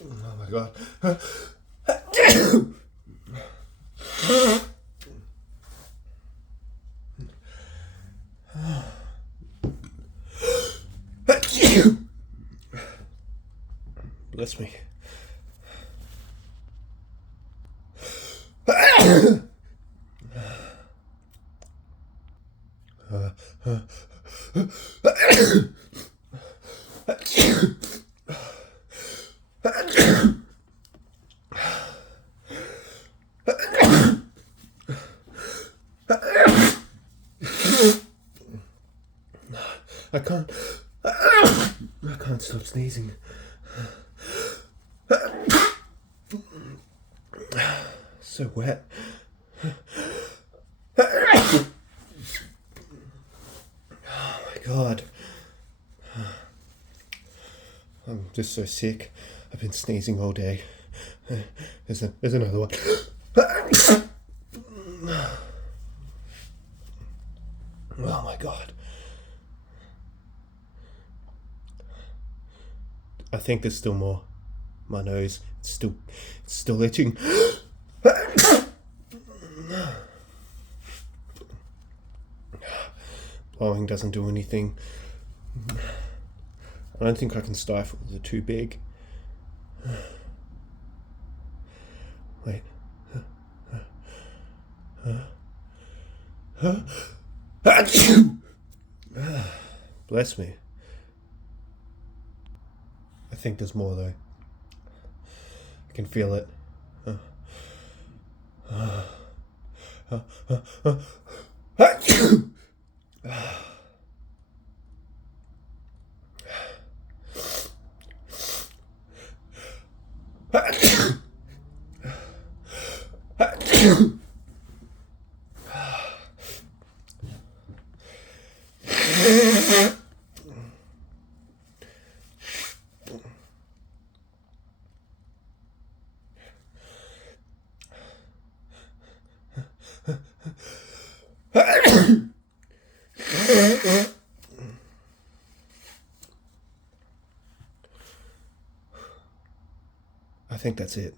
Oh my god. Bless me. I can't stop sneezing. So wet. Oh my god. I'm just so sick. I've been sneezing all day. There's another one. Oh my god. I think there's still more. My nose, it's still itching. Blowing doesn't do anything. I don't think I can stifle. They're too big. Wait. Bless me. I think there's more though. I can feel it. I think that's it.